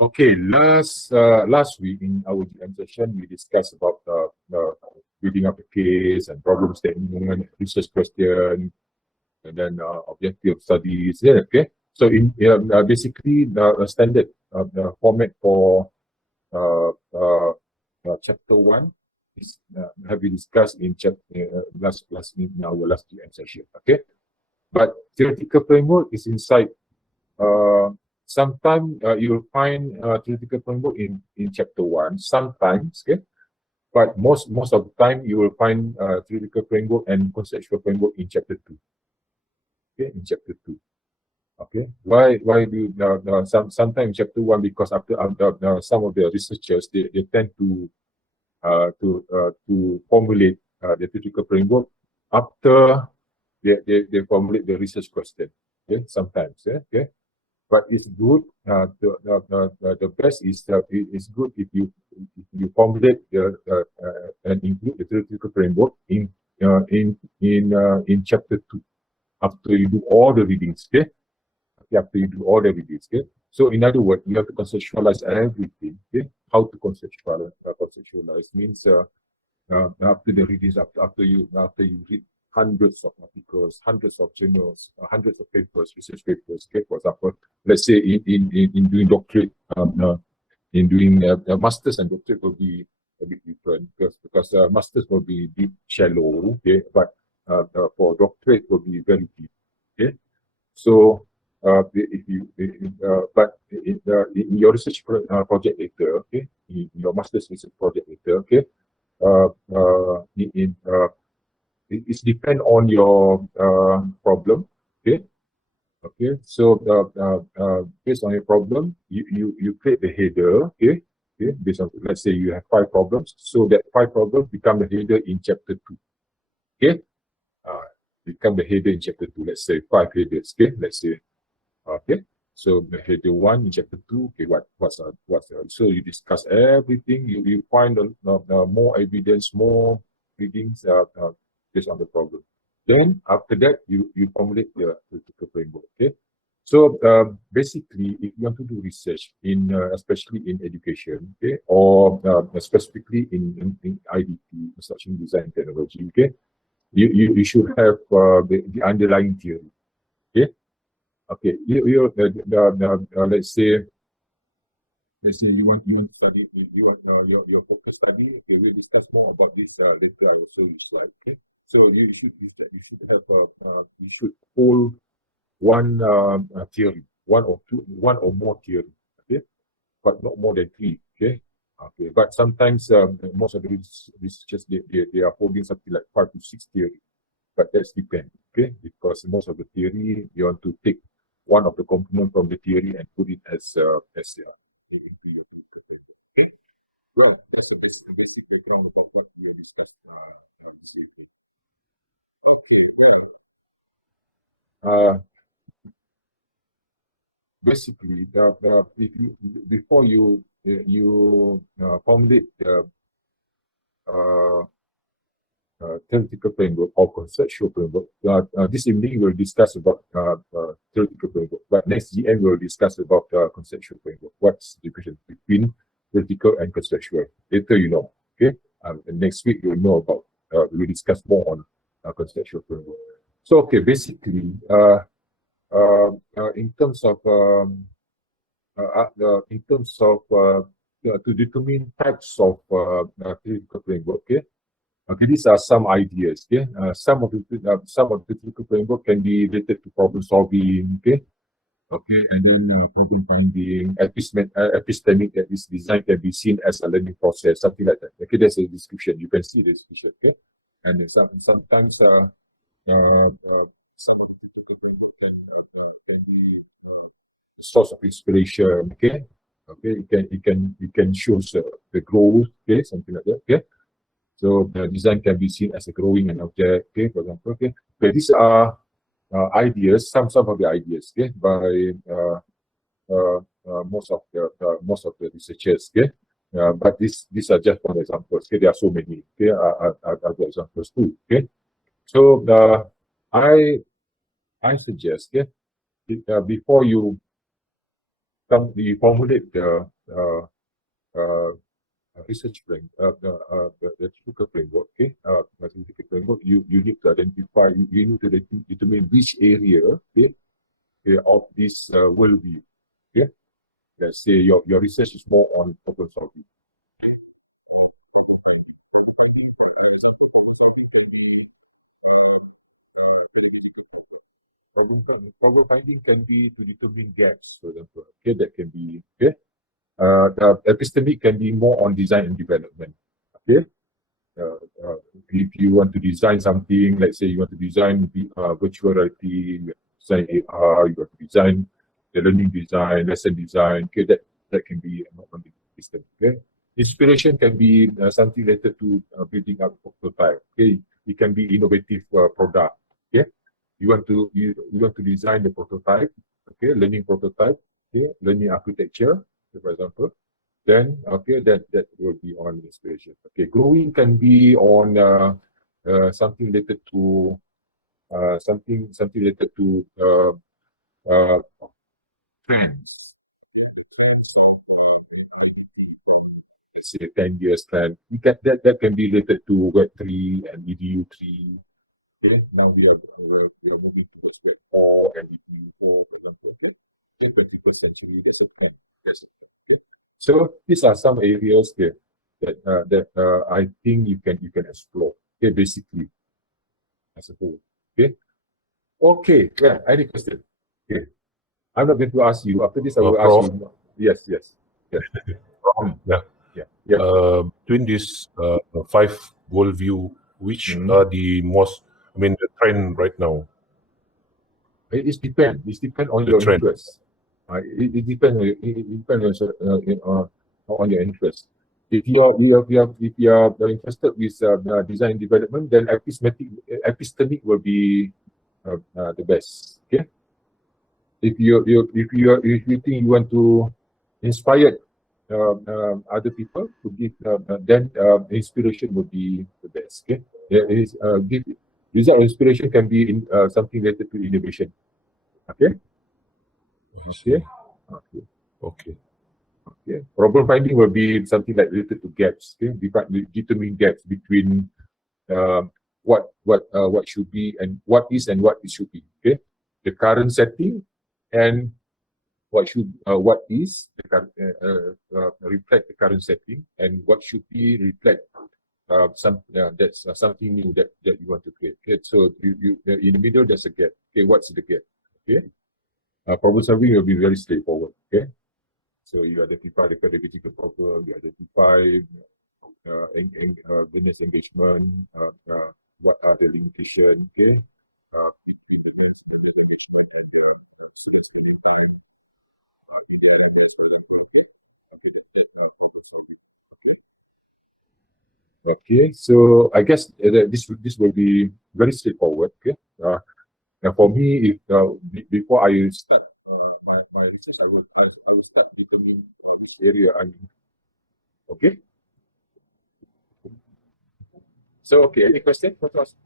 Okay, last week in our GM session, we discussed about building up a case and problem statement, research question, and then objective studies. Yeah, okay. So in basically the standard the format for chapter 1 is have been discussed in chapter last in our last GM session. Okay, but theoretical framework is inside. Sometimes you will find theoretical framework in chapter 1, sometimes, okay, but most of the time you will find theoretical framework and conceptual framework in chapter 2. Okay, in chapter 2. Okay, why do sometimes chapter 1, because after some of the researchers they tend to formulate the theoretical framework after they formulate the research question. Okay, sometimes, yeah, okay. But it's good. The best is it's good if you formulate and include the theoretical framework in chapter 2 after you do all the readings. Okay, after you do all the readings. Okay. So in other words, you have to conceptualize everything. Okay, how to conceptualize means after the readings, after you read hundreds of articles, hundreds of journals, hundreds of papers, research papers. Okay, for example, let's say in doing doctorate, in doing masters and doctorate will be a bit different because masters will be deep, shallow. Okay, but for doctorate will be very deep. Okay, so if you but in your research project later, okay, in your master's research project later, okay, it depend on your problem. Okay, okay. So based on your problem, you create the header. Okay, okay. Based on, let's say you have 5 problems, so that 5 problems become the header in chapter 2. Okay, become the header in chapter 2. Let's say 5 headers. Okay, let's say okay. So the header 1 in chapter 2. Okay, what's so you discuss everything. You find more evidence, more readings based on the problem. Then after that, you formulate the critical framework. Okay. So basically, if you want to do research in especially in education, okay, or specifically in IDT, instruction design technology, okay, you should have the underlying theory. Okay. Okay. Let's say you want to study, you want your focus study. Okay, we'll discuss more about this later. I will show you slide. Okay, so you should have you should hold one theory, one or more theory. Okay, but not more than 3. Okay, okay. But sometimes most of the researchers they are holding something like 5 to 6 theory, but that's depend. Okay, because most of the theory you want to take one of the component from the theory and put it as into your theoretical framework. Okay, well, that's a basic background about what we have discussed this evening. Okay, well, basically, if you before you formulate the theoretical framework or conceptual framework. This evening we'll discuss about theoretical framework, but next GM we'll discuss about conceptual framework. What's the difference between theoretical and conceptual? Later you know. Okay. And next week you'll know about. We'll discuss more on conceptual framework. So okay, basically, in terms of to determine types of theoretical framework. Okay. Okay, these are some ideas. Okay, some of the theoretical framework can be related to problem solving. Okay, okay, and then problem finding, epistemic that is design can be seen as a learning process, something like that. Okay, that's a description. You can see the description. Okay, and then sometimes some of the theoretical framework can be the source of inspiration. Okay, okay, it can show the growth. Okay, something like that. Okay. So the design can be seen as a growing an object, okay, for example, okay. Okay, these are ideas, some of the ideas, okay, by most of the researchers, okay. But these are just one examples. Okay, there are so many. Okay, other examples too. Okay, so I suggest, okay, before you you formulate the research framework, the typical framework, okay? Typical framework, you need to identify, you need to determine which area, okay, of this worldview, okay? Let's say your research is more on problem solving, okay, or problem finding. Problem finding, for example, problem solving can be pedagogical problem. Problem finding can be to determine gaps, for example. Okay, that can be, okay. The epistemic can be more on design and development. Okay, if you want to design something, let's say you want to design virtual reality, you want to design AR, you want to design the learning design, lesson design. Okay, that can be on the epistemic. Okay, inspiration can be something related to building up prototype. Okay, it can be innovative product. Okay, you want to design the prototype. Okay, learning prototype. Okay, learning architecture, for example. Then okay, that will be on inspiration. Okay, growing can be on something related to something related to trends. Okay, the trends of in IDT from, let's say, 10 years trend. That can be related to Web3 and EDU3. Okay, now we are moving towards Web4 and EDU4, for example. Okay, 21st century. That's a trend. That's a trend. Okay. So these are some areas there that I think you can explore. Okay, basically as a whole. Okay. Okay. Well, any question? Okay. I'm not going to ask you. After this, I will ask you. Yes. Yes. Yeah. Yeah. Yeah. Yeah. Between these 5 worldview, which are the most? I mean, the trend right now. It depends. It depends on your interest. It depends. It depends on your interest. If you are interested with design development, then epistemic will be the best. Okay. If you think you want to inspire other people to give, then inspiration would be the best. Okay. There is result of inspiration can be in something related to innovation. Okay. Okay. Okay. Okay. Okay. Problem finding will be something like related to gaps. Okay. Determine gaps between what should be and what is and what it should be. Okay. The current setting and what is the current reflect the current setting, and what should be reflect that's something new that you want to create. Okay. So you in the middle there's a gap. Okay. What's the gap? Okay. Problem solving will be very straightforward. Okay. So you identify the pedagogical problem, you identify business engagement, what are the limitations, okay, between the business engagement and the students' learning time in the RMS, for example, okay. Okay, that problem solving, okay. Okay, so I guess this will be very straightforward, okay. And for me, if before I start my research, I will start determining which area I'm in. Okay. So okay, any question for us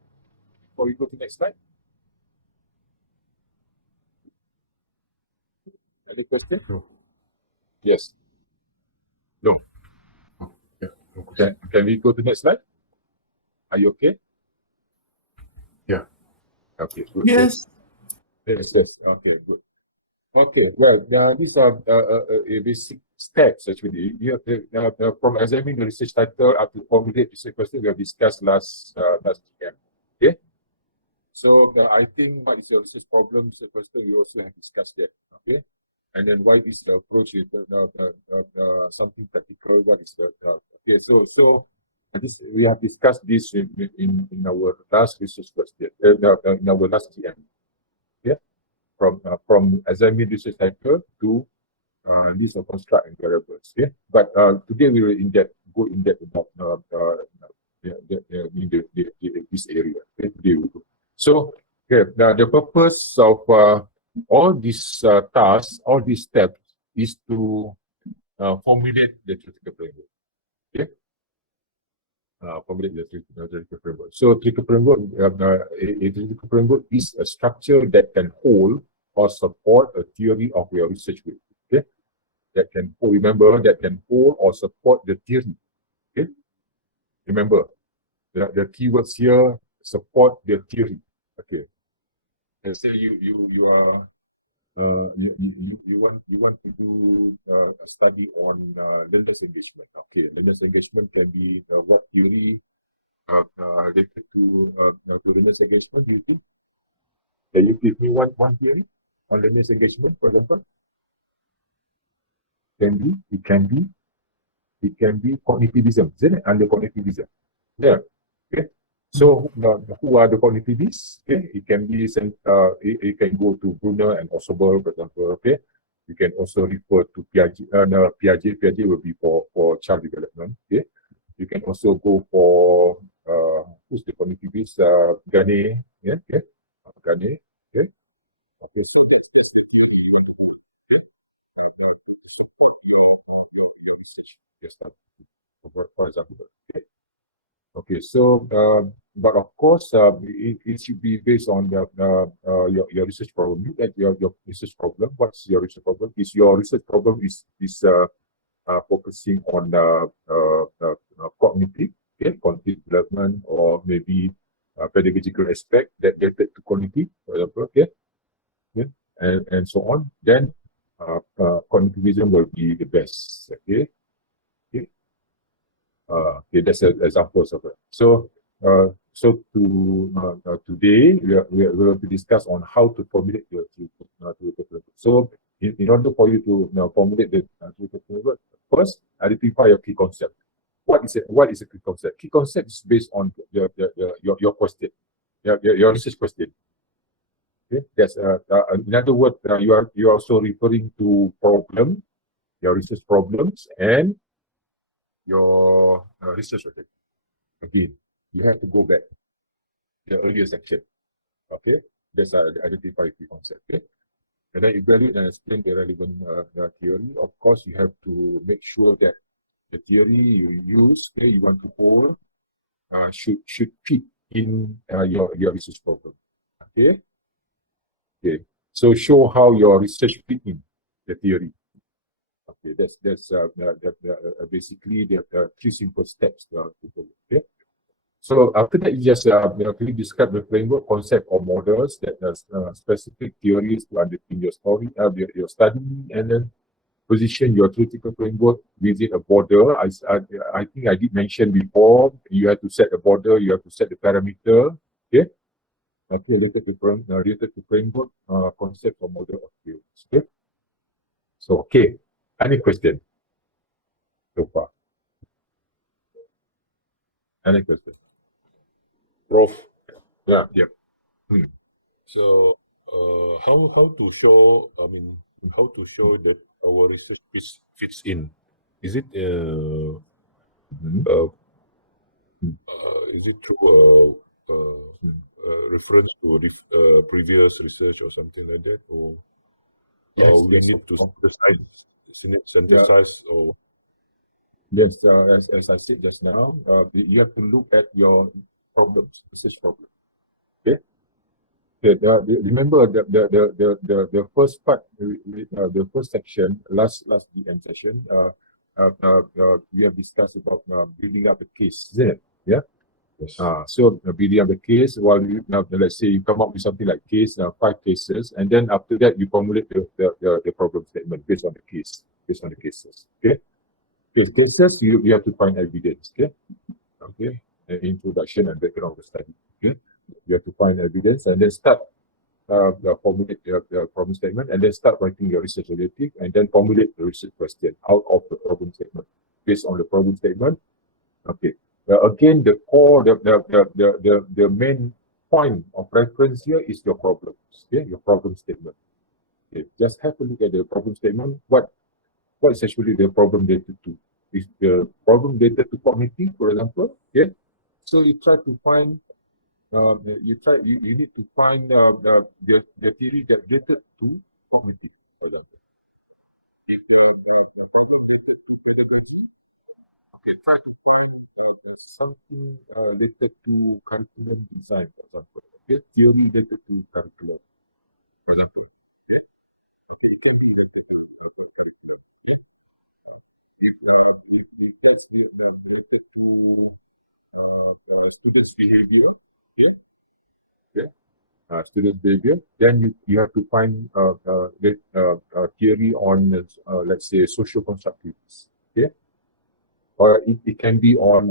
before we go to next slide? Any question? No. Yes. No. Oh, yeah. No question. Can we go to next slide? Are you okay? Yeah. Okay. Good. Yes. Yes. Okay. Good. Okay. Well, these are basic steps actually. You have from examining the research title up to formulate research question we have discussed last GM. Okay. So I think what is your research problem, research question, we also have discussed that. Okay. And then why is the approach is something practical? What is the okay? So this we have discussed this in our last research question, in our last GM. Yeah. From examine research title to list of construct and variables. Yeah. But today we will go in depth about this area. Okay. Today we go. So the purpose of all these tasks, all these steps, is to formulate the theoretical framework. Okay. Formulate the theoretical framework. So theoretical framework, a theoretical framework is a structure that can hold or support a theory of your research work. Okay. that can hold, remember, that can hold or support the theory. Okay, remember the keywords here, support the theory. Okay, let's say you are you want to do a study on learners engagement. Okay, learners engagement can be what theory related to learners engagement, do you think? Can you give me one theory on learners engagement, for example? It can be cognitivism, isn't it? Under cognitivism. Yeah. Okay. So who are the cognitivists? Okay, it can be it can go to Brunner and Ossober, for example. Okay, you can also refer to Piaget. Piaget. Piaget will be for child development. Okay, you can also go for who's the cognitivist? Gane. Yeah. Okay. Gane. Okay. Okay. So that's the theory you want to hold. Okay. To support your research, your study, for example. Okay. Okay, so but of course, it should be based on your research problem. Look at your research problem. What's your research problem? Is your research problem is focusing on cognitive, okay, cognitive development, or maybe pedagogical aspect that related to cognitive, for example, okay, yeah, and so on. Then cognitivism will be the best. Okay, okay. Okay, that's an example of it. So, today we are going to discuss on how to formulate your theoretical framework. So, in order for you to formulate the theoretical framework, first identify your key concept. What is a key concept? Key concept is based on your question, your research question. Okay, that's in other words, you are also referring to problem, your research problems, and your research project. Again, you have to go back to the earlier section. Okay, that's identify key concept. Okay, and then evaluate and explain the relevant theory. Of course, you have to make sure that the theory you use, okay, you want to hold, should fit in your research problem. Okay, okay. So show how your research fit in the theory. Okay, that's basically the three simple steps to follow. Okay. So after that, you just clearly describe the framework, concept, or models that specific theories to underpin your story, your study, and then position your theoretical framework within a border. I think I did mention before, you have to set a border, you have to set the parameter. Okay, okay, related to framework, concept, or model of theories. Okay, so okay, any question so far? Any question? Prof. Yeah, yeah. So, how to show? I mean, how to show that our research fits in? Is it is it through reference to previous research or something like that, or Yes, we yes, need to yeah. synthesize or Yes, as I said just now, you have to look at your problems, research problem. Okay. Okay. Remember the first part, the first section, last DM session. We have discussed about building up a case, isn't it? Yeah. yes. So building up the case. While now, let's say you come up with something like case, 5 cases, and then after that you formulate the problem statement based on the case, based on the cases. Okay. Cases, you have to find evidence. Okay. Okay. Introduction and background of the study. Okay. You have to find evidence and then start formulate the problem statement, and then start writing your research objective, and then formulate the research question out of the problem statement based on the problem statement. Okay. Again, the core, the main point of reference here is your problems. Okay, your problem statement. Okay. Just have a look at the problem statement. What is actually the problem related to? Is the problem related to cognitive, for example? Okay. So you try to find you need to find the theory that related to cognitive, for example. If the problem related to pedagogy, okay, try to find something related to curriculum design, for example. Okay, theory related to curriculum, for example. Okay, Okay, it can be related to curriculum. Okay, if that's related to students' behavior, okay, okay, students' behavior, then you have to find theory on let's say social constructivists. Okay, or it can be on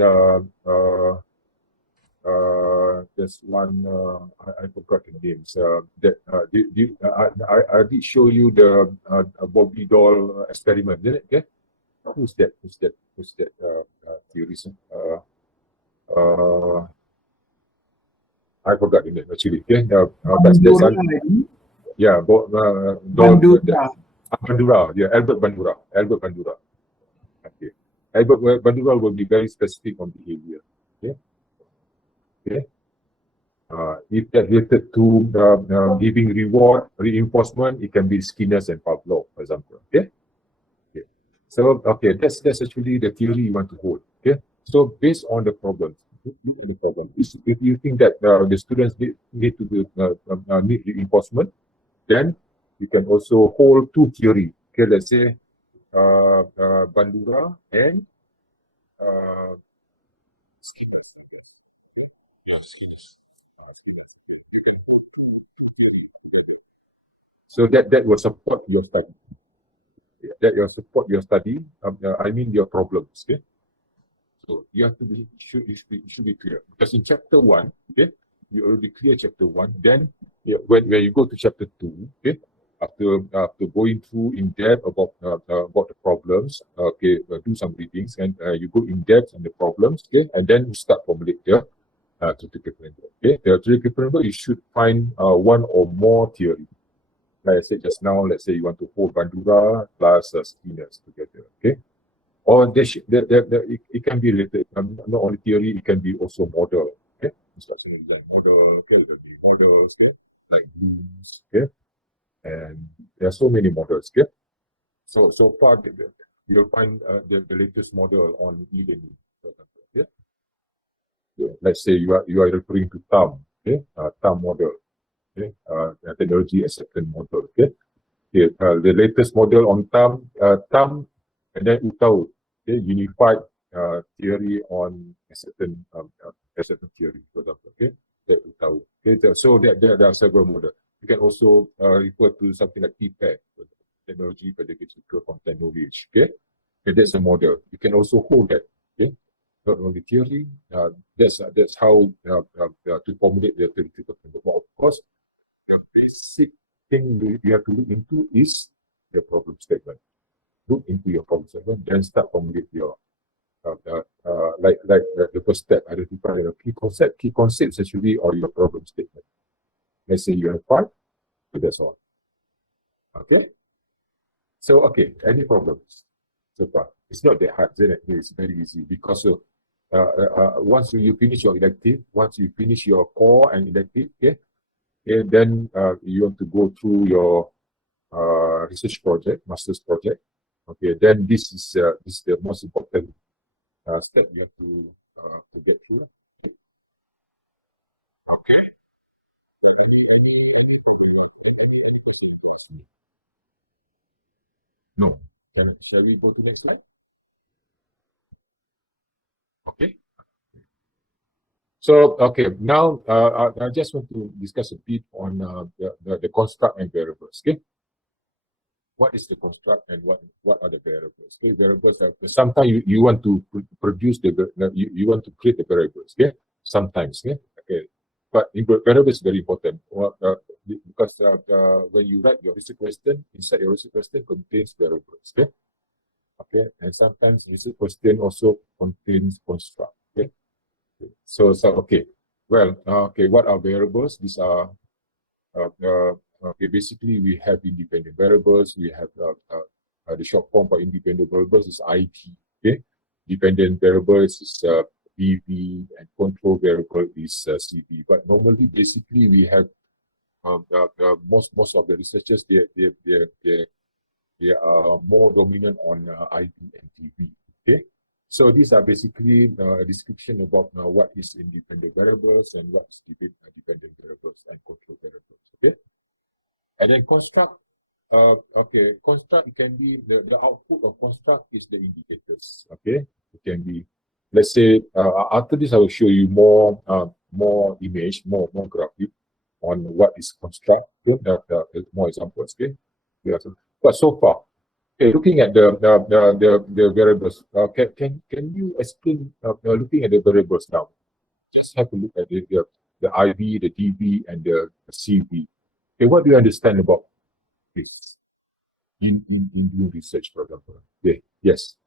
there's one I forgot the names. I did show you the Bobby doll experiment, didn't it? Okay, who's that? Who's that? Theories. Uh, I forgot the name actually. Okay, but there's yeah, Bandura. Bandura. Yeah, Albert Bandura. Albert Bandura. Okay, Albert Bandura will be very specific on behavior. Okay, okay. If that related to giving reward, reinforcement, it can be Skinner's and Pavlov, for example. Okay. Okay. So okay, that's actually the theory you want to hold. Okay. So based on the problems, look at the problem. If you think that the students need to do, need reinforcement, then you can also hold two theory. Okay, let's say Bandura and Skinner's, I guess. Okay. Yeah, Skinner's. Skinner's. Okay, you can hold two theory together, so that will support your study. That will support your study. I mean your problems. Okay, so you have to be should be clear, because in chapter 1, okay, you already clear chapter 1. Then when you go to chapter 2, okay, after going through in depth about the problems, okay, do some readings, and you go in depth on the problems, okay, and then you start formulate the critical framework. Okay, the critical framework, you should find one or more theory. Like I said just now, let's say you want to hold Bandura plus Skinner's together. Okay, or it can be related, not only theory, it can be also model. Okay, instructional design model. Okay, there be models. Okay, like Bloom's. Okay, and there are so many models. Okay, so far you'll find the latest model on e-learning, for example. Okay. Let's say you are referring to TAM, okay, TAM model, okay, technology acceptance model, okay. The latest model on TAM, and then UTAU, okay, unified theory on acceptance theory, for example, okay, that UTAU, okay. So there are several models. You can also refer to something like TPAD, technology pedagogical content knowledge, okay. Okay, that's a model. You can also hold that, okay. Not only theory, that's how to formulate the theoretical framework. But of course, the basic thing you have to look into is the problem statement. Look into your problem statement, then start formulate your like the first step, identify your key concept. Key concepts actually or your problem statement. Let's say you have 5, okay, that's all. Okay. So okay, any problems so far? It's not that hard. It's very easy because once you finish your elective, once you finish your core and elective, okay, then you want to go through your research project, master's project. Okay, then this is the most important step you have to get through. Okay. Okay. But any problem you want? Any question to ask me? No. Shall we go to next slide? Okay. So, okay, now I just want to discuss a bit on the construct and variables. Okay, what is the construct and what are the variables? Okay, variables are sometimes you want to produce you want to create the variables. Okay, sometimes. Okay, but variables is very important because when you write your research question, inside your research question contains variables. Okay, okay, and sometimes research question also contains construct. Okay. So okay, well, okay, what are variables? These are okay. Basically, we have independent variables. We have the short form for independent variables is IP. Okay, dependent variables is PV, and control variable is CV. But normally, basically, we have most of the researchers they are more dominant on IP and TV. Okay. So these are basically a description about what is independent variables and what is dependent variables and control variables. Okay, and then construct. Okay, construct, it can be the output of construct is the indicators. Okay, it can be, let's say, after this I will show you more image, more graphic on what is construct. Okay, more examples. Okay, yeah, but so far, okay, looking at the variables, can you explain, looking at the variables now? Just have a look at the IV, the DV, and the CV. Okay, what do you understand about this in doing research, for example? Okay, yes,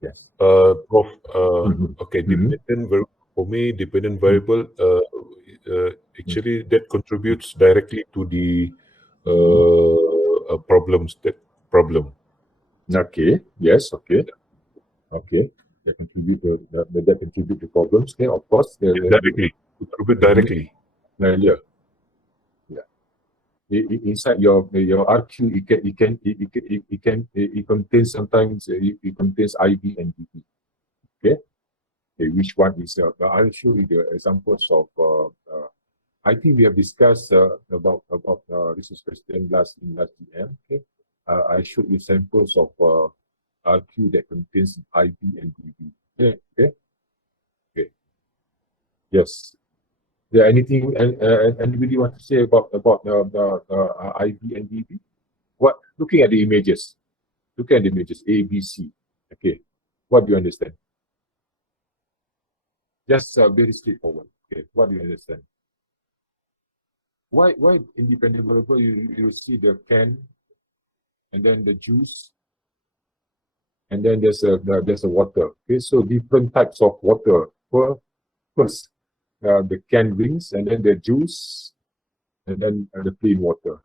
yes. Prof, Mhm. okay, Mhm. for me, dependent variable actually that contributes directly to the problem. Okay, yes, okay, okay. That contribute to that contribute to problems. Okay, of course. Directly, contribute Mhm. directly. Yeah, yeah. Inside your RQ, it contains sometimes it contains IV and DV. Okay, okay, which one is? I'll show you the examples of. I think we have discussed about research question in last GM. Okay, I showed you samples of RQ that contains IV and DV. Okay, okay, okay. Yes. Is there anything anybody want to say about IV and DV? What, looking at the images, look at the images A, B, C. Okay, what do you understand? Just very straightforward. Okay, what do you understand? Why independent variable? You see the can, and then the juice, and then there's a water. Okay, so different types of water. First, the canned drinks, and then the juice, and then the plain water.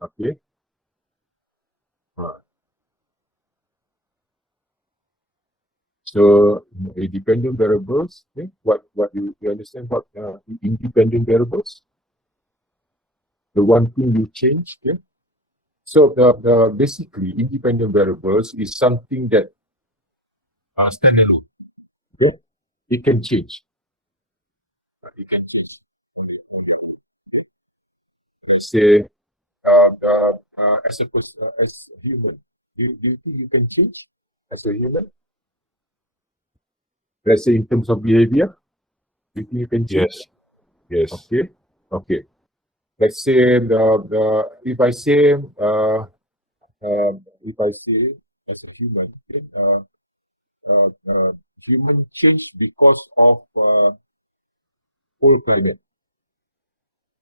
Okay. So independent variables. Okay, what you understand about independent variables? The one thing you change. Okay. So basically independent variables is something that standalone. Okay, it can change. It can change on their own. Okay, let's say as a human, do you think you can change as a human? Let's say in terms of behavior, do you think you can Yes, change? yes, Okay, okay. Let's say if I say as a human, okay, human change because of whole climate.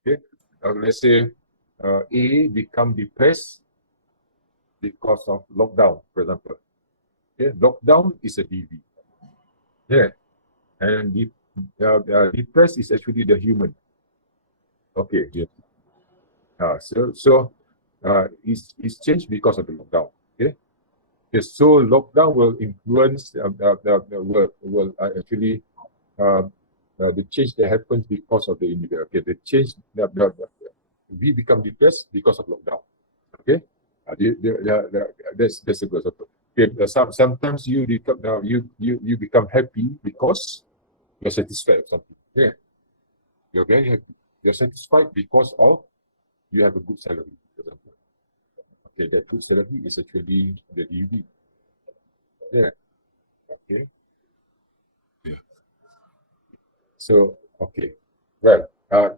Okay, let's say A become depressed because of lockdown, for example. Okay, lockdown is a DV. Yeah, and depressed is actually the human. Okay, yes, it's changed because of the lockdown. Okay, okay, so lockdown will influence will actually the change that happens because of the individual. Okay, the change we become depressed because of lockdown. Okay, that's a good example. Okay, sometimes you become happy because you're satisfied of something. Yeah, you're very happy. You're satisfied because of you have a good salary, for example. Okay, that good salary is actually the DV. Yeah. Okay. yeah. So okay. Well,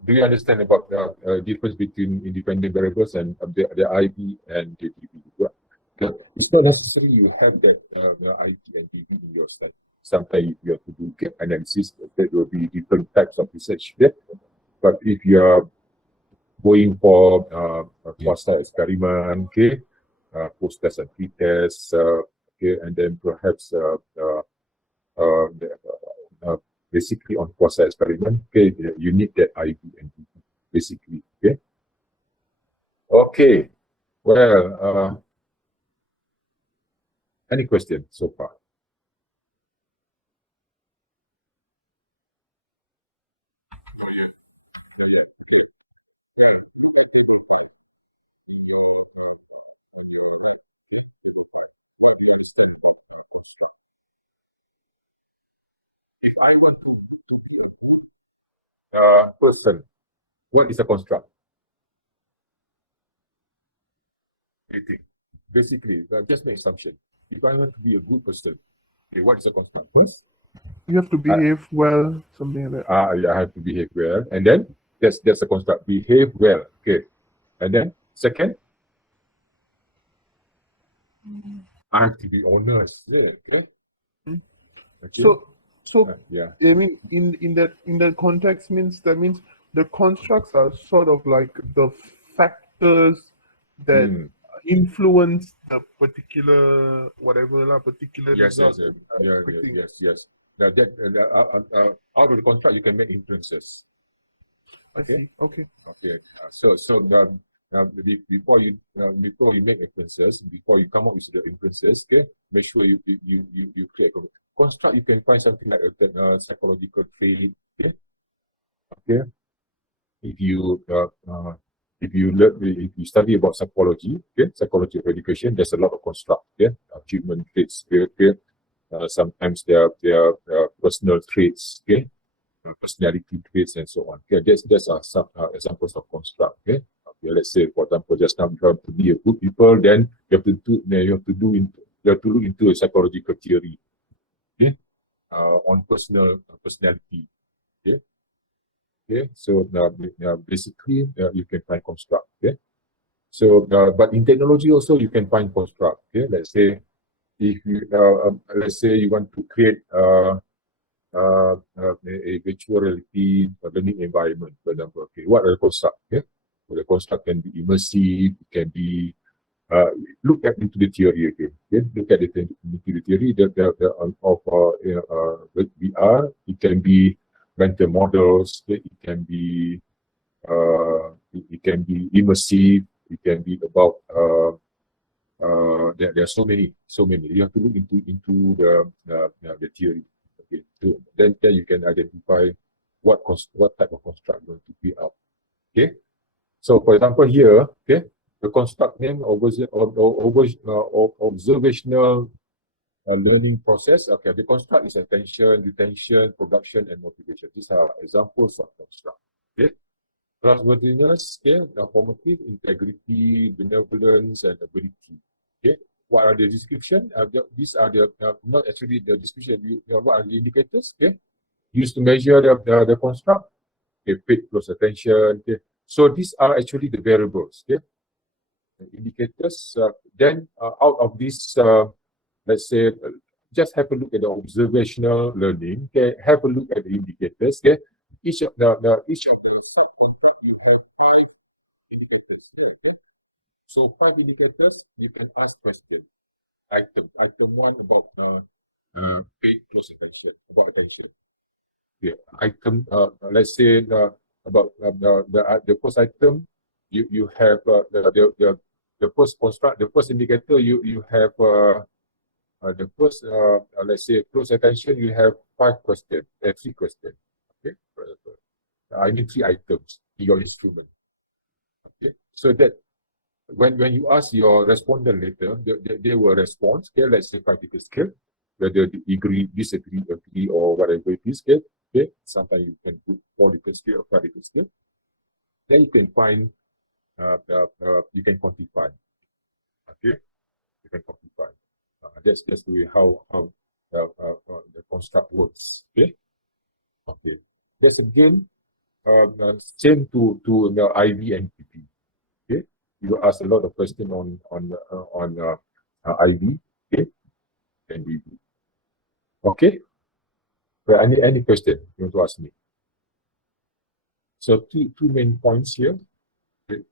do you understand about the difference between independent variables and the IB and the DB? Okay. It's not necessary you have that IB and DB in your study. Sometimes you have to do gap analysis. That will be different types of research. Yeah? But if you are going for a quasi experiment, okay, post-test and pre-test, okay, and then perhaps uh, uh, basically on quasi experiment, okay, you need that IV and DV, basically, okay. Okay, well, any question so far? Not yet. Not yet. Okay. Well, look at table 5 in your on your right. Okay, table 5. What do you understand about construct? If I want to be a good person, what is a construct? creating. Basically, just make assumption. If I want to be a good person, okay, what is the construct? First, You have to behave well, something like that. I have to behave well, and then that's the construct. Behave well, okay. And then second, I have to be honest, okay. Mm. Okay. So yeah. I mean, in that context means the constructs are sort of like the factors that influence the particular particular Yes, result. yes, that you're expecting. yes. Now that out of the contract, you can make inferences. I see. Okay. Okay. Before you make inferences, before you come up with the inferences, okay, make sure you create a construct. You can find something like a psychological trait. Okay. Okay. If you study about psychology, okay, psychology of education, there's a lot of construct. Okay, achievement traits. Okay. Sometimes there are personal traits. Okay. Personality traits and so on. Okay, that's some examples of construct. Okay. Okay, let's say for example, just now you have to be a good people, then you have to look into a psychological theory. Okay, on personality. Okay. Okay, so basically you can find construct. Okay, so but in technology also you can find construct. Okay, let's say if you let's say you want to create a virtual reality learning environment, for example. Okay, what are the construct? Okay, so the construct can be immersive, it can be look at into the theory. Okay, look at into the theory of VR. It can be mental models. Okay? It can be immersive. It can be about there are so many. You have to look into the theory. Okay, so then you can identify what type of construct you want to create out. Okay, so for example here, okay, the construct name observational learning process. Okay, the construct is attention, retention, production, and motivation. These are examples of construct. Okay, trustworthiness, okay, formative, integrity, benevolence, and ability. Okay, what are the description? These are the not actually the description. What are the indicators? Okay, used to measure the construct. Okay, paid close attention. Okay, so these are actually the variables. Okay, the indicators. Then out of this, let's say, just have a look at the observational learning. Okay, have a look at the indicators. Okay, each of the subcontract you have 5 indicators. Yeah, okay. So 5 indicators, you can ask question. Item 1 about paid close attention, about attention. Okay. Item let's say about the first item, you have the first construct, the first indicator, you have the first let's say close attention, you have 5 questions, 3 questions. Okay, I mean 3 items in your instrument. Okay, so that when you ask your respondent later, they will respond. Okay, let's say 5 different scale, whether they agree, disagree, agree, or whatever it is. Okay, sometimes you can put 4 different scale or 5 different scale. Then you can find, you can quantify. Okay, you can quantify. That's the way how the construct works. Okay, okay. That's again same to the IV and PP. Okay, you ask a lot of questions on IV. Okay, and VB. Okay. Well, any question you want to ask me? So two main points here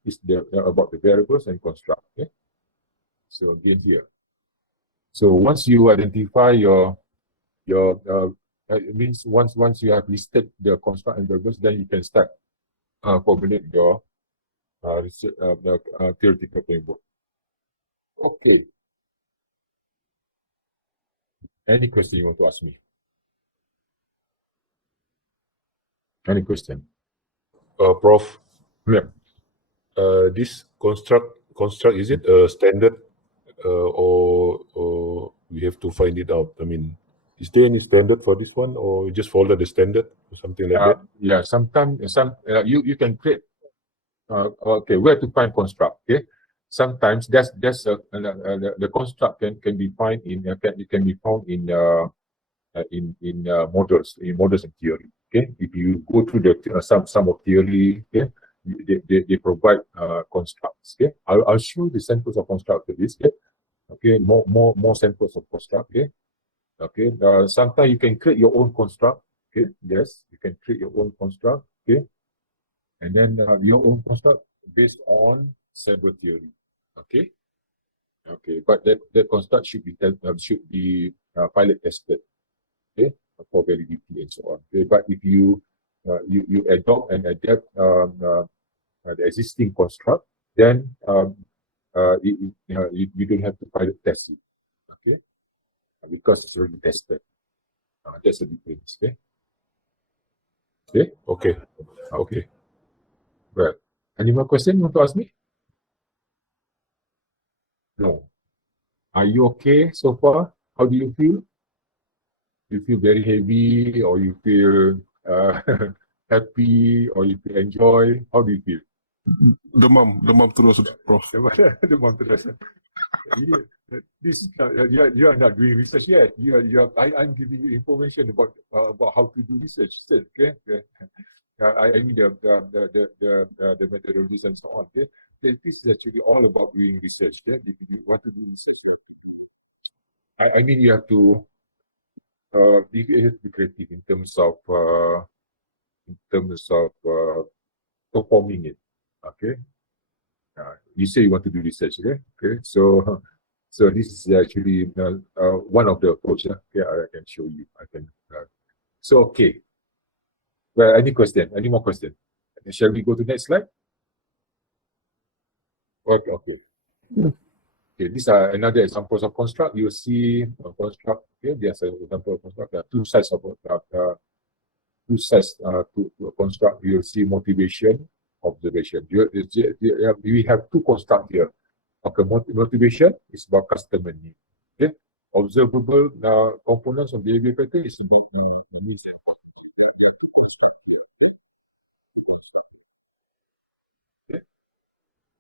is about the variables and construct. Okay. So again here. So once you identify it means once you have listed the construct and variables, then you can start formulate your theoretical framework. Okay. Any question you want to ask me? Any question? Prof, Yeah. this construct is it a standard or we have to find it out? I mean, is there any standard for this one, or you just follow the standard or something like that? Yeah, sometimes you can create okay, where to find construct. Okay, sometimes the construct can be found in can be found in models and theory. Okay, if you go through the some of theory, okay, they provide constructs. Okay, I'll show you the samples of construct for this. Okay, okay, more samples of construct. Okay, okay. Sometimes you can create your own construct. Okay, yes, you can create your own construct. Okay, and then your own construct based on several theory. Okay, okay, but that construct should be pilot tested. Okay, for validity and so on. Okay, but if you you adopt and adapt the existing construct, then you don't have to pilot test it. Okay, because it's already tested. That's the difference. Okay. Okay. Okay. Okay. Well, any more questions you want to ask me? No. Are you okay so far? How do you feel? You feel very heavy, or you feel happy, or you feel enjoy? How do you feel? Demam terus, Prof. Demam terus. This you are not doing research yet. I'm giving you information about how to do research still. Okay. I mean the methodologies and so on. Okay. This is actually all about doing research. Okay? If you want to do research, you have to do. I mean you have to be creative in terms of performing it. Okay. You say you want to do research, okay? Okay, so this is actually one of the approaches. Okay, I can show you. I can. So okay. Well, any question? Any more question? Okay, shall we go to the next slide? Okay. Okay. Okay. These are another examples of construct. You see a construct. Okay, there's an example of construct. There are two sides of to a construct. You'll see motivation, observation. We have two constructs here. Okay, motivation is about customer need. Okay, observable components of behavior pattern is about the means and opportunity. There are two constructs here. Okay, two constructs here. Okay,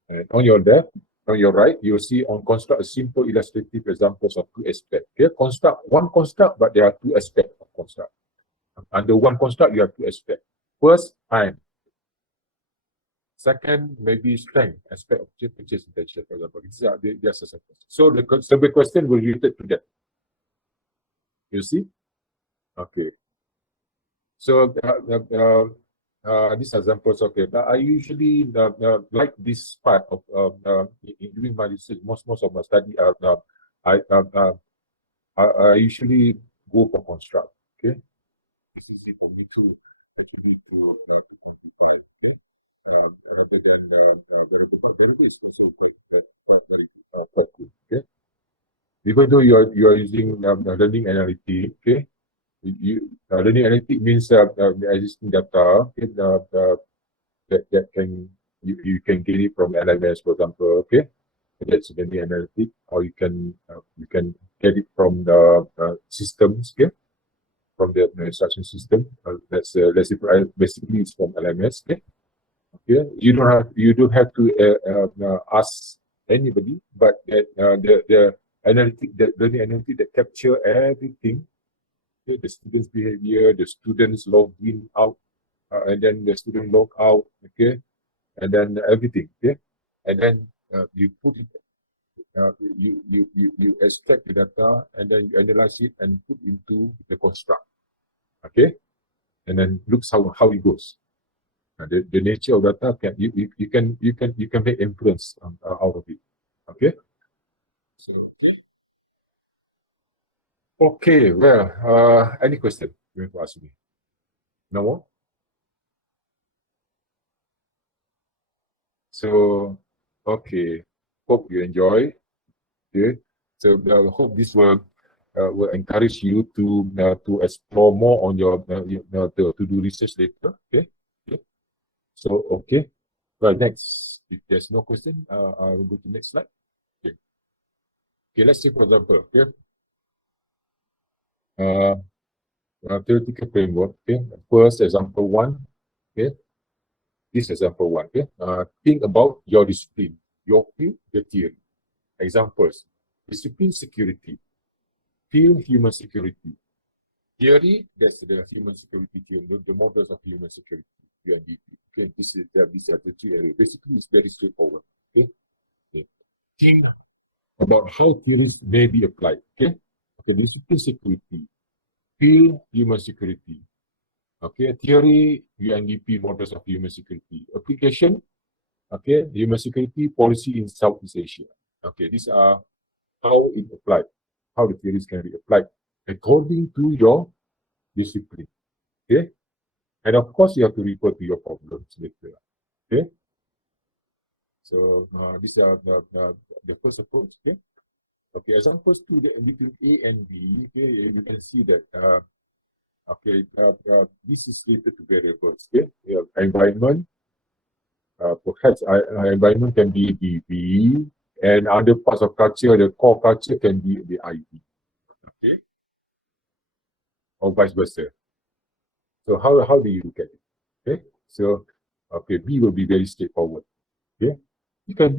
and on your left, on your right, you'll see on construct a simple illustrative examples of two aspects. Okay, construct one construct, but there are two aspects of construct. Under one construct, you have two aspects. First, time. Second, maybe strength, aspect of purchase intention, for example. These are so the survey question will relate to that. You see? Okay. So these examples, okay. I usually like this part of in doing my research. Most of my study, I usually go for construct. Okay, it's easy for me to actually to quantify. Okay. Rather than variable, but variable is also quite very good. Okay, even though you are using learning analytic, okay, learning analytic means the existing data, okay, that can you can get it from LMS, for example. Okay, that's learning analytic, or you can get it from the systems. Okay, from the instruction system. Let's say basically it's from LMS. Okay. Okay, you don't have to ask anybody, but the learning analytic that capture everything. Okay, the student's behavior, the students log in out, and then the student log out. Okay, and then everything. Okay, and then you put it. You extract the data, and then you analyze it and put into the construct. Okay, and then looks how it goes. The nature of data you can make inference out of it. Okay. So okay. Well, any question you want to ask me? No more. So okay. Hope you enjoy. Okay. So I hope this will encourage you to explore more on your to do research later. Okay. Okay. So, okay. Well, next, if there's no question, I will go to next slide. Okay. Okay, let's say, for example, okay. Theoretical framework, okay. First, example one, okay. This example one, okay. Think about your discipline. your field, the theory. Examples: discipline, security; field, human security; theory, that's the human security theory, the models of human security, UNDP. Okay, these are the three areas. Basically, it's very straightforward. Okay, think about how theories may be applied. Okay, discipline, security; field, human security; okay, theory, UNDP, models of human security; application, okay, human security policy in Southeast Asia. Okay, these are how it applied, how the theories can be applied according to your discipline. Okay, and of course you have to refer to your problems later. Okay, so these are the first approach. Okay, examples to the between A and B. Okay, you can see that this is related to variables. Okay, environment. Perhaps environment can be the B, and other parts of culture, the core culture can be the IV. Okay, or vice versa. So how do you look at it? Okay, so B will be very straightforward. Okay, you can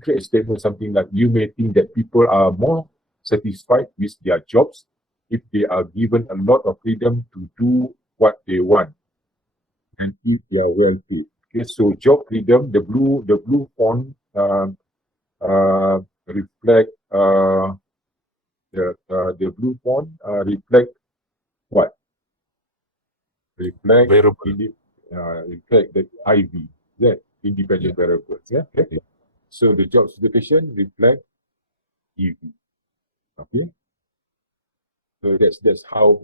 create a statement something like, you may think that people are more satisfied with their jobs if they are given a lot of freedom to do what they want, and if they are well paid. Okay, so job freedom, the blue font reflect the blue font reflect what? Reflect Variable. reflect the IV, that independent variables. Okay. So the job specification reflect EV. Okay. So that's how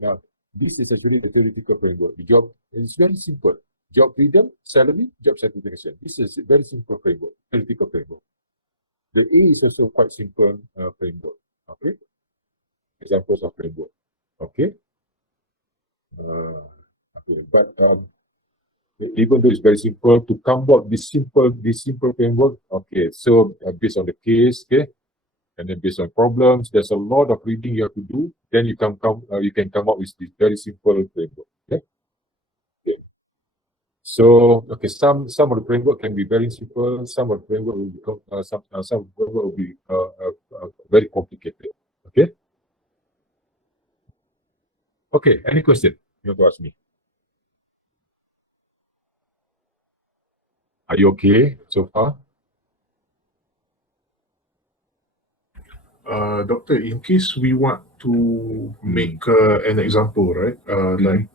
this is actually the theoretical framework. The job is very simple. Job freedom, salary, job certification. This is a very simple framework, theoretical framework. The A is also quite simple framework. Okay. Examples of framework. Okay. Okay. But even though it's very simple, to come up this simple framework. Okay. So based on the case, okay, and then based on problems, there's a lot of reading you have to do. Then you can come up with this very simple framework. Okay. Okay. So some of the framework can be very simple. Some of the framework will become some framework will be very complicated. Okay. Okay. Any question you want to ask me? Are you okay so far? Doctor, in case we want to make an example, right? Like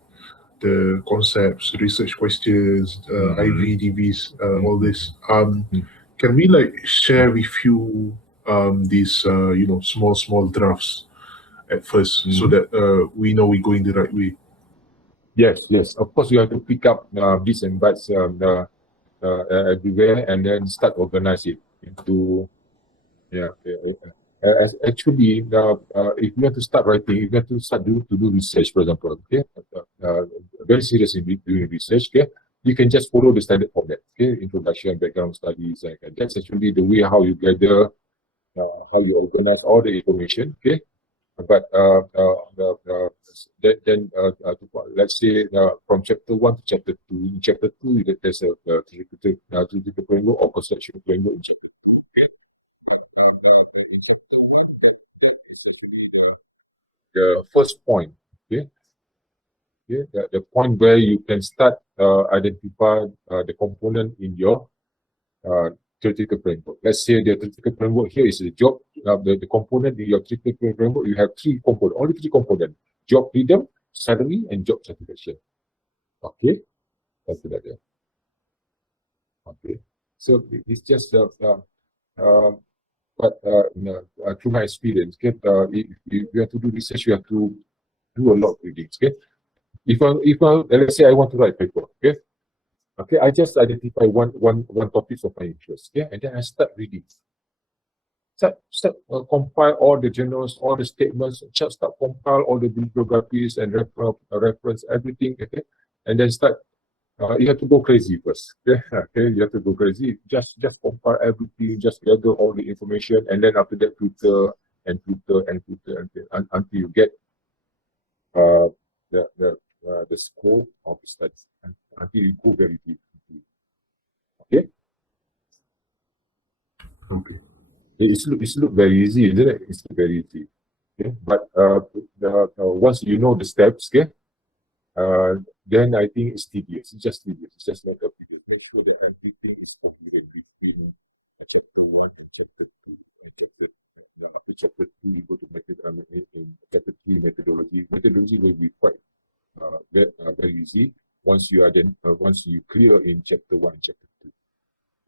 the concepts, research questions, IVDVs, all this. Can we like share with you these small drafts at first, so that we know we're going the right way? Yes. Of course, you have to pick up bits and bytes everywhere, and then start organize it into as actually if you have to start writing, if you have to start to do research, for example, okay, very serious in doing research, okay, you can just follow the standard format, okay, introduction, background studies, and that's actually the way how you gather, how you organize all the information, okay. But let's say from chapter 1 to chapter 2. In chapter 2, there's a theoretical framework or conceptual framework in chapter 2. Okay, but in chapter 1, that is actually the first point. Okay, the point where you can start identify the component in your theoretical framework. Let's say the theoretical framework here is the job, the component in your theoretical framework. You have three components, only three components: job freedom, salary, and job satisfaction. Okay, that's it. Okay, so it's just but through my experience, okay, if you have to do research, you have to do a lot of readings. Okay, if let's say I want to write paper, okay. Okay, I just identify one topic of my interest, okay, and then I start reading. Start compile all the journals, all the statements, just start compile all the bibliographies and reference everything, okay, and then start. You have to go crazy first, okay. Okay, you have to go crazy. Just compile everything, just gather all the information, and then after that filter until you get the scope of the study, until you go very deep. Okay. Okay. It's look very easy, isn't it? It's very easy. Okay, but once you know the steps, okay, then I think it's tedious. It's just tedious. It's just matter of tedious. Make sure that everything is coherent between chapter 1 and chapter 2. And after chapter 2, you go to in chapter 3 methodology. Methodology will be quite very easy once you clear in chapter 1 and chapter 2.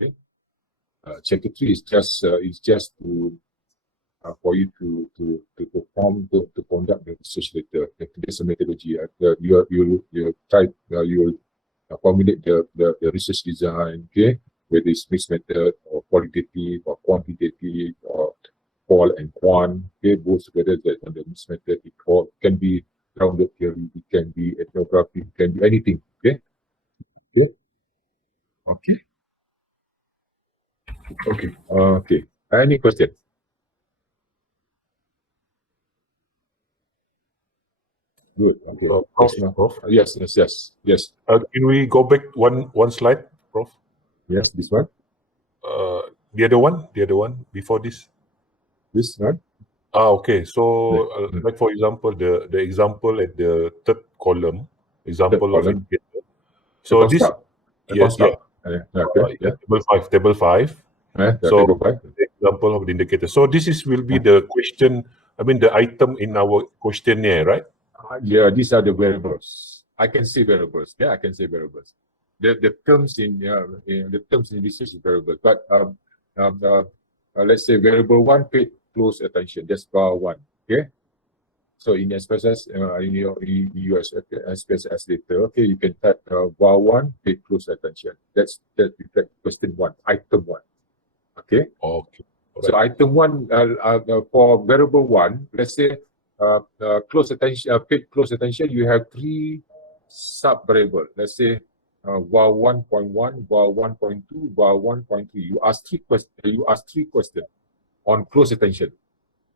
Okay. Chapter 3 is just to for you to perform to conduct the research later. There's a methodology. You try you will formulate the research design. Okay, whether it's mixed method or qualitative or quantitative or qual and quant. Okay, both together that on the mixed method. It can be grounded theory. It can be ethnography. It can be anything. Okay, okay, okay, Okay. okay. Any question? Good. Okay. Prof, Yes, no. Prof. Yes. Can we go back one slide, Prof? Yes, this one. The other one before this. This one. Okay. So, like for example, the example at the third column, example of column. indicator. So this, Okay. Yeah. table 5. So Table 5. the example of the indicator. So this will be the question. I mean, the item in our questionnaire, right? Yeah, these are the variables. I can say variables. Yeah, I can say variables. The terms in research is variable. But let's say variable 1 paid close attention. That's bar 1. Okay. So in SPSS, in your SPSS data, okay, you can type bar 1 paid close attention. That reflects question 1, item 1. Okay. Okay. So item 1 for variable 1, let's say close attention, paid close attention, you have 3 sub variable. Let's say var 1.1, var 1.2, var 1.3. You ask 3 questions on close attention.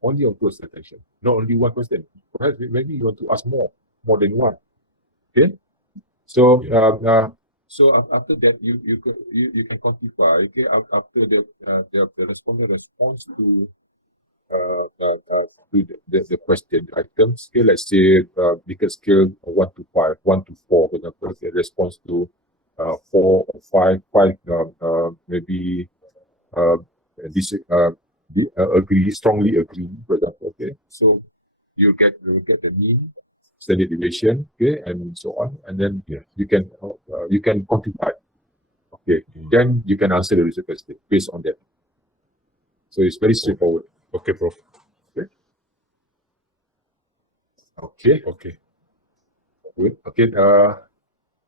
Only on close attention, not only one question. Perhaps maybe you want to ask more than one. Okay. So after that, you can quantify. Okay, after the respondent response to the question items. Okay, let's say Likert scale 1 to 5, 1 to 4, for example. Okay, response to 4 or 5, maybe strongly agree, for example. Okay, so you will get the mean, standard deviation, okay, and so on, and then you can quantify. Okay, then you can answer the research question based on that. So it's very straightforward. Okay, Prof. Okay. Okay. Good. Okay.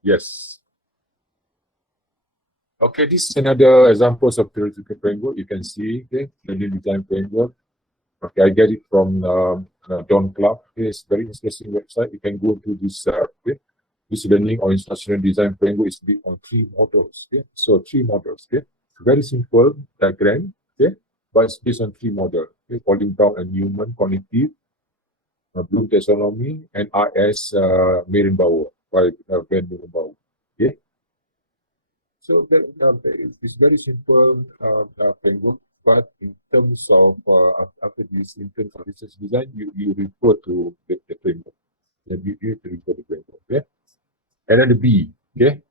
Yes. Okay, this is another examples of theoretical framework. You can see, okay, learning design framework. Okay, I get it from Don Clark. Okay, it's a very interesting website. You can go to this. Okay, this learning or instructional design framework is built on 3 models. Okay, so 3 models. Okay, very simple diagram. Okay, but it's based on 3 models. Okay, Colin Brown and Newman cognitive, Bloom taxonomy, and RS Mehrenbauer by Van Mehrenbauer. Okay. So it's very simple framework, but in terms of after this, in terms of research design, you refer to the framework. And you have to refer to the framework. Okay. And then the B. Okay.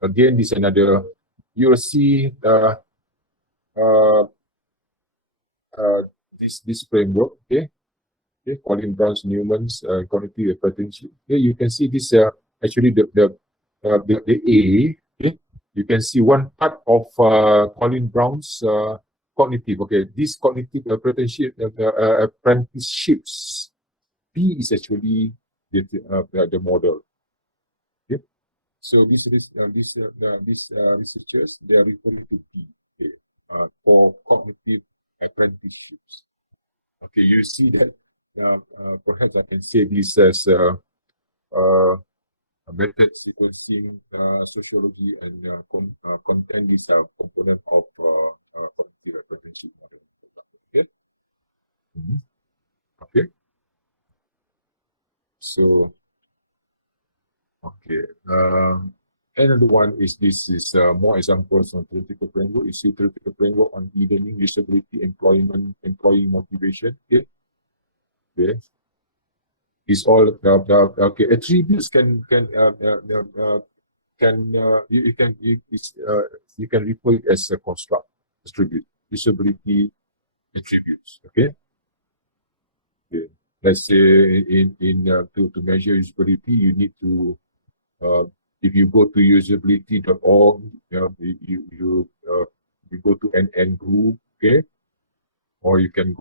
Again, this another. You will see this framework. Okay. Okay. Colin Brown's Newman's cognitive apprenticeship. Okay. You can see this actually the A. Okay. You can see one part of Colin Brown's cognitive. Okay, this cognitive apprenticeships. B is actually the model. Okay, so these researchers, they are referring to B. Okay, for cognitive apprenticeships. Okay, you see that. Perhaps I can say this as method sequencing, sociology, and content is a component of cognitive apprenticeship model. Okay. Okay. So, okay. Another one is this is more examples on theoretical framework. You see theoretical framework on e-learning, usability, employment, employee motivation. Okay, okay. It's all okay. Attributes can you can refer it as a construct attribute, usability attributes. Okay. Okay. Let's say to measure usability, you need to if you go to usability.org, you go to NN group, okay, or you can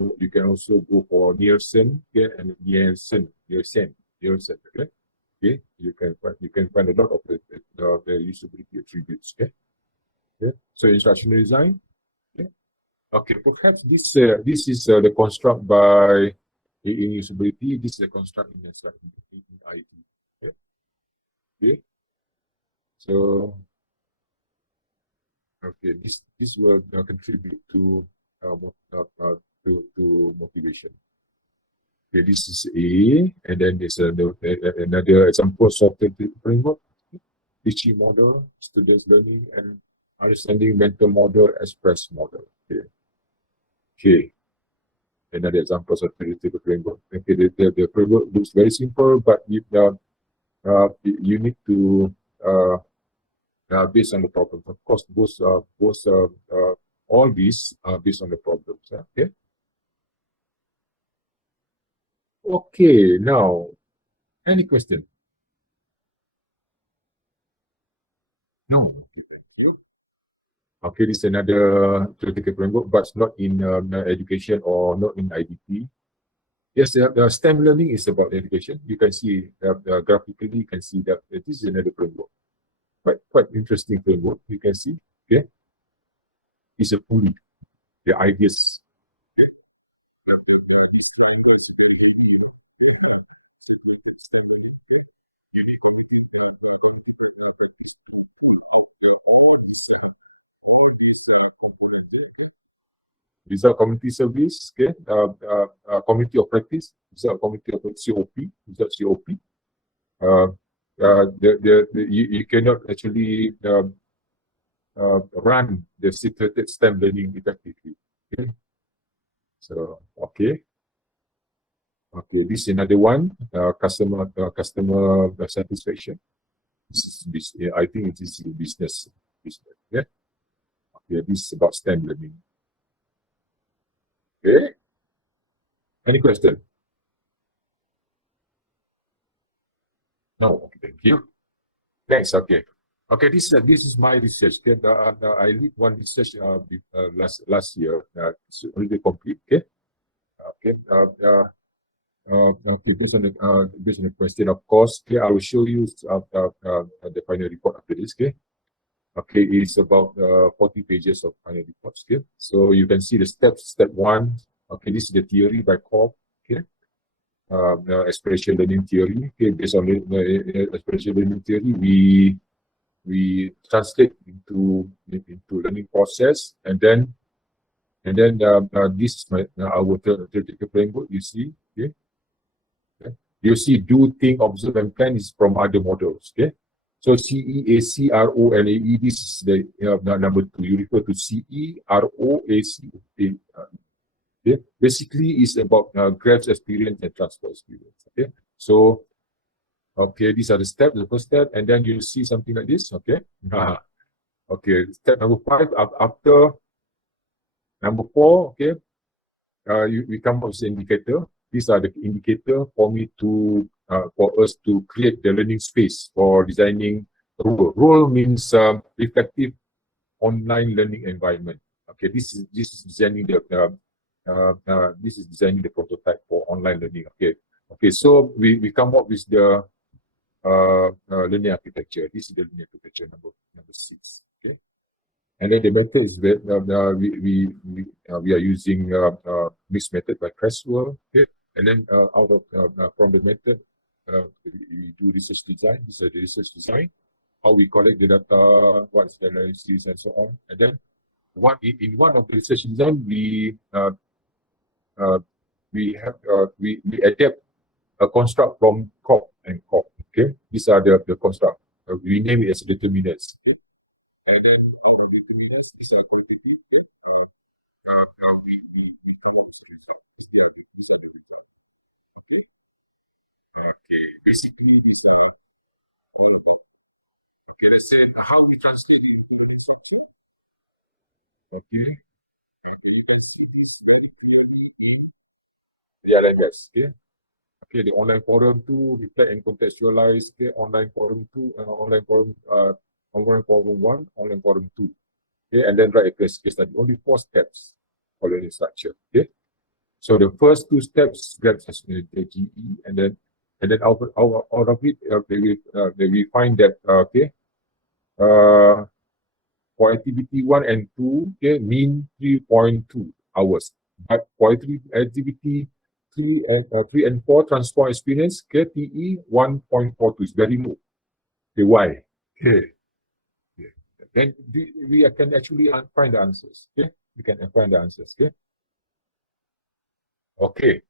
also go for Nielsen, okay, and Nielsen, okay, okay, you can find a lot of the usability attributes, okay, yeah. So instructional design, okay, okay, perhaps this is the construct by in usability. This is the construct in IT, okay, okay. So, okay, this will contribute to motivation. Okay, this is A, and then there's another example software framework, teaching model, students learning and understanding mental model, express model. Okay, okay. Another example of theoretical framework. Okay, the framework looks very simple, but you need to based on the problems. Of course, all these are based on the problems. Okay. Okay. Now, any question? No. Okay. Thank you. Okay. This is another theoretical framework, but not in education or not in IDP. Yes, the STEM learning is about education. You can see graphically. You can see that this is another framework. Quite interesting framework. You can see. Okay. It's a pulley. The ideas. Okay. This triangle is very heavy, you know. Okay. Situated STEM learning. Okay. You need community practice to pull out all these components. Okay. Result community service. Okay. Community of practice. Result community of COP. Result COP. You cannot actually run the situated STEM learning effectively. Okay. So okay. Okay, this is another one. Customer satisfaction. This is I think it is business. Yeah. Okay, this is about STEM learning. Okay. Any question? No. Okay, thank you. Next. Okay. Okay, this is my research. Okay, I did one research last year. It's already complete. Okay. Okay. Okay, based on the question, of course, okay, I will show you the final report after this. Okay, okay, it's about 40 pages of final reports. Okay, so you can see the steps. Step one. Okay, this is the theory by Kopp. Okay, the experiential learning theory. Okay, based on the experiential learning theory, we translate into learning process, and then this is our theoretical framework. You see. Okay. You see, do, think, observe, and plan is from other models. Okay, so CE, AC, RO, and AE. This is the number 2. You refer to CE, RO, AC. Okay, basically, it's about grasp experience and transfer experience. Okay, so okay, these are the steps. The first step, and then you see something like this. Okay, okay. Step number 5. After number 4. Okay, we come up with an indicator. These are the indicator for me to for us to create the learning space for designing role. Role means reflective online learning environment. Okay, this is designing the prototype for online learning. Okay, okay. So we come up with the learning architecture. This is the learning architecture number 6. Okay. And then the method is we are using mixed method by Creswell. Okay. And then out of from the method, we do research design. This is the research design. How we collect the data, what's the analysis, and so on. And then in one of the research design, we adapt a construct from COP and COP. Okay, these are the construct. we name it as determinants. Okay, and then out of determinants, these are qualitative. Okay, we come up with a result. These are the results. Okay. Okay. Basically, these are all about. Okay, let's say how we translate it into learning structure. Okay. Okay, you can see this very clearly in the LMS. Okay. Okay, the online forum 2, reflect and contextualize. Okay, online forum 2, online forum 1, online forum 2. Okay, and then write a case study. Only 4 steps for learning structure. Okay. So the first 2 steps grabs as the GE, and then out of it they will find that for activity 1 and 2, okay, mean 3.2 hours. But for activity 3 and 4, transform experience, okay, TE 1.42 is very low. Okay, why? Okay. Okay. Then we can actually find the answers. Okay, we can find the answers. Okay. Okay.